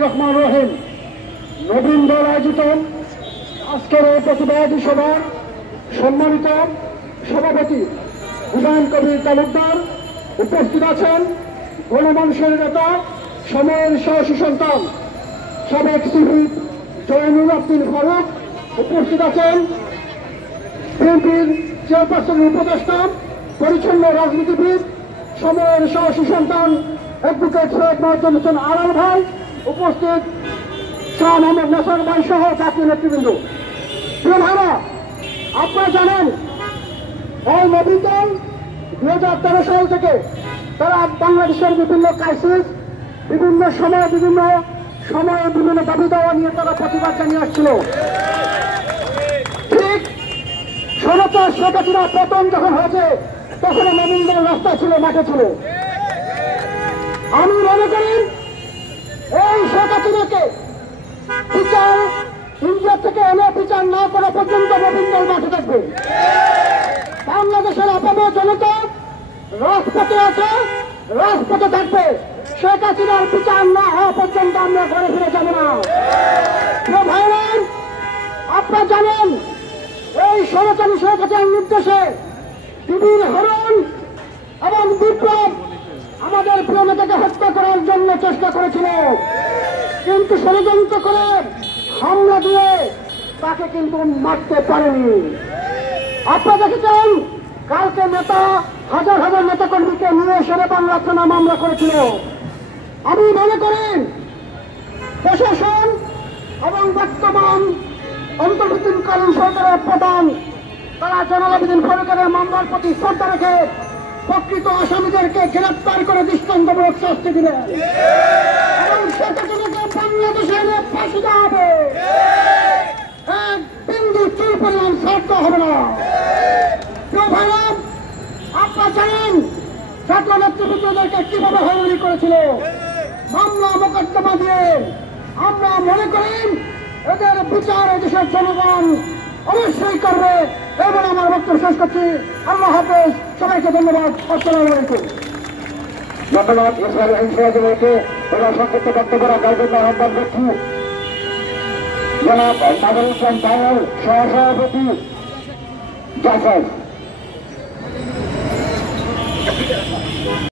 রহমান রহিম নবীন দল আয়োজিত আজকের এই প্রতিবাদী সভার সম্মানিত সভাপতি হুমায়ুন কবির তালুকদার, উপস্থিত আছেন গণমানুষের নেতা সময়ের সাহসী সন্তান সাবেক সিভিল জয়নুল আবদিন ফারুক, উপস্থিত আছেন বিএনপির চেয়ারপারসনের উপদেষ্টা পরিচ্ছন্ন রাজনীতিবিদ সময়ের সাহসী সন্তান অ্যাডভোকেট সৈয়দ মহম্মদ হোসেন আড়াল ভাই, উপস্থিত শাহ মোহাম্মদ নাসার ভাই সহ জাতীয় নেতৃবৃন্দ। প্রিয় ভাইরা, আপনারা জানেন এই নবীন দল 2013 সাল থেকে তারা বাংলাদেশের বিভিন্ন ক্রাইসিস, বিভিন্ন সময়ে বিভিন্ন দাবি দাওয়া নিয়ে তারা প্রতিবাদ জানিয়ে আসছিল। ঠিক সনাতন শেখ হাসিনা পতন যখন হয়েছে তখন নবীন দল রাস্তা ছিল, মাঠে ছিল। আমি মনে করি এই শেখ হাসিনাকে বিচার ইন্ডিয়া থেকে এনে বিচার না করা পর্যন্ত নবীন দল মাঠে থাকবে। বাংলাদেশের আপামর জনতা রাজপথে আছে, রাজপথে থাকবে। শেখ হাসিনার বিচার না হওয়া পর্যন্ত আমরা ঘরে ফিরে যাব না। ভাইরা, আপনারা জানেন এই সনাতনী শেখ হাসিনার নির্দেশে বিভিন্ন হরণ এবং বিপ্লব আমাদের প্রিয় নেতাকে হত্যা করার জন্য চেষ্টা করেছিল, কিন্তু ষড়যন্ত্র করে হামলা দিয়ে তাকে কিন্তু মারতে পারেনি। আপনারা দেখেছেন কালকে নেতা হাজার হাজার নেতা কর্মীকে নিয়ে শেরে বাংলা থানা মামলা করেছিল। আমি মনে করি প্রশাসন এবং বর্তমান অন্তর্বর্তীকালীন সরকারের প্রধান তারা জয়নুল আবেদিন ফারুকের মামলার প্রতি শ্রদ্ধা রেখে প্রকৃত আসামিদেরকে গ্রেপ্তার করে দৃষ্টান্তমূলক শাস্তি দিলেন এবং শেখ হাসিনাকে বাংলাদেশে এনে ফাঁসি দেওয়া হবে। এক বিন্দু চুল পরিমাণ ছাড়তে হবে না। আপনারা জানেন ছাত্র নেতৃবৃন্দদেরকে কিভাবে হয়রানি করেছিল মামলা মোকদ্দমা দিয়ে। আমরা মনে করি এদের বিচার দেশের জনগণ অবশ্যই করবে। এবার আমার বক্তব্য শেষ করছি। আল্লাহ হাফেজ, সবাইকে ধন্যবাদ। আসসালামু আলাইকুম। ধন্যবাদ। এবার সংক্ষিপ্ত বক্তব্য রাখার জন্য আহ্বান করছি জনাব নাজরুল ইসলাম পায়েল, সহসভাপতি জাফর।